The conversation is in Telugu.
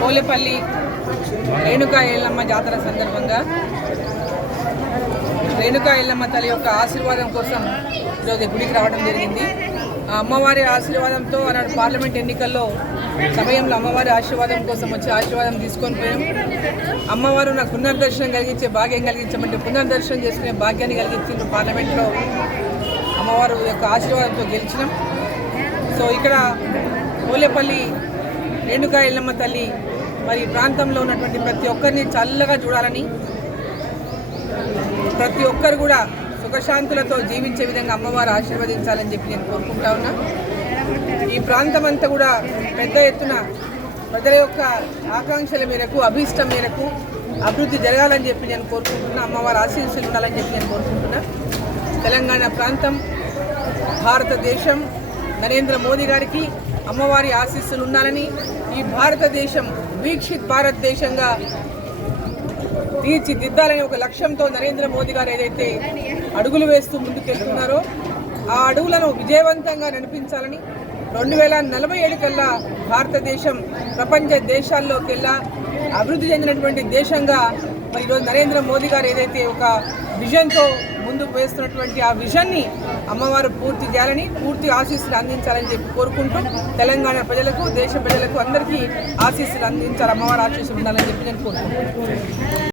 పోలేపల్లి రేణుకా ఎల్లమ్మ జాతర సందర్భంగా రేణుకా ఎల్లమ్మ తల్లి యొక్క ఆశీర్వాదం కోసం ఈరోజు గుడికి రావడం జరిగింది. ఆ అమ్మవారి ఆశీర్వాదంతో ఆనాడు పార్లమెంట్ ఎన్నికల్లో సమయంలో అమ్మవారి ఆశీర్వాదం కోసం వచ్చి ఆశీర్వాదం తీసుకొని పోయాం. అమ్మవారు నాకు పునర్దర్శనం కలిగించే భాగ్యం కలిగించమంటే పునర్దర్శనం చేసుకునే భాగ్యాన్ని కలిగించింది. పార్లమెంట్లో అమ్మవారు యొక్క ఆశీర్వాదంతో గెలిచినాం. సో ఇక్కడ పోలేపల్లి రేణుకా ఎల్లమ్మ తల్లి మరి ప్రాంతంలో ఉన్నటువంటి ప్రతి ఒక్కరిని చల్లగా చూడాలని, ప్రతి ఒక్కరు కూడా సుఖశాంతులతో జీవించే విధంగా అమ్మవారు ఆశీర్వదించాలని చెప్పి నేను కోరుకుంటా ఉన్నా. ఈ ప్రాంతం అంతా కూడా పెద్ద ఎత్తున ప్రజల యొక్క ఆకాంక్షల మేరకు, అభీష్టం మేరకు అభివృద్ధి జరగాలని చెప్పి నేను కోరుకుంటున్నా. అమ్మవారి ఆశీస్సులు ఉండాలని చెప్పి నేను కోరుకుంటున్నా. తెలంగాణ ప్రాంతం, భారతదేశం, నరేంద్ర మోదీ గారికి అమ్మవారి ఆశీస్సులు ఉండాలని, ఈ భారతదేశం వీక్షిత్ భారతదేశంగా తీర్చిదిద్దాలని ఒక లక్ష్యంతో నరేంద్ర మోదీ గారు ఏదైతే అడుగులు వేస్తూ ముందుకెళ్తున్నారో ఆ అడుగులను విజయవంతంగా నడిపించాలని, 2047 కల్లా భారతదేశం ప్రపంచ దేశాల్లోకెల్లా అభివృద్ధి చెందినటువంటి దేశంగా ఈరోజు నరేంద్ర మోదీ గారు ఏదైతే ఒక విజన్తో ముందుకు వేస్తున్నటువంటి ఆ విజన్ని అమ్మవారు పూర్తి చేయాలని, పూర్తి ఆశీస్సులు అందించాలని చెప్పి కోరుకుంటూ తెలంగాణ ప్రజలకు, దేశ ప్రజలకు అందరికీ ఆశీస్సులు అందించాలి, అమ్మవారు ఆశీస్సులు ఉండాలని చెప్పి నేను కోరుకుంటున్నాను.